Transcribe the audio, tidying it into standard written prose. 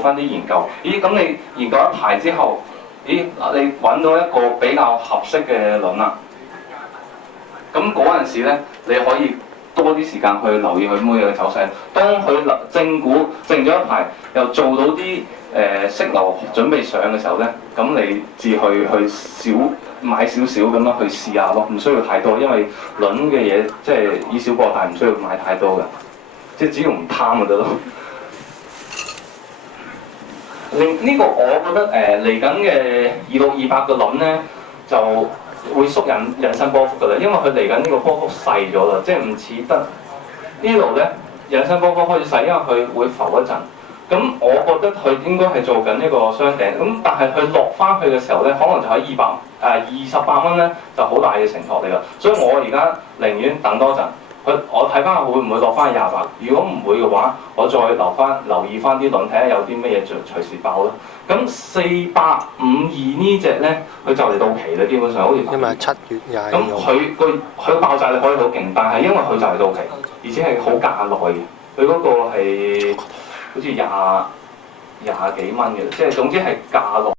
翻啲研究。咦，咁你研究一排之後，咦，你揾到一個比較合適嘅輪啦。咁嗰陣時咧，你可以多啲時間去留意佢妹嘅走勢。當佢正股靜咗一排，又做到啲息流準備上嘅時候咧，咁你至去買少少咁樣去試下咯，唔需要太多，因為輪嘅嘢即係以小博大，唔需要買太多嘅，即係只要唔貪就得咯。呢個我覺得嚟緊嘅2628嘅輪咧就會縮引伸波幅㗎啦，因為佢嚟緊呢個波幅細咗啦，即係唔似得呢度咧引伸波幅開始細，因為佢會浮一陣。咁我覺得佢應該係做緊呢個雙頂，咁但係佢落翻去嘅時候咧，可能就喺28蚊咧就好大嘅承托嚟啦。所以我而家寧願等多陣，我睇翻會唔會落翻28？如果唔會嘅話，我再留意翻啲輪，睇下有啲咩嘢隨時爆咯。咁4852呢隻咧，佢就嚟到期啦，基本上好似因為7月20。咁佢爆炸力可以好勁，但係因為佢就嚟到期，而且係好價內嘅，佢嗰個係好似廿幾蚊嘅，即係總之係價內。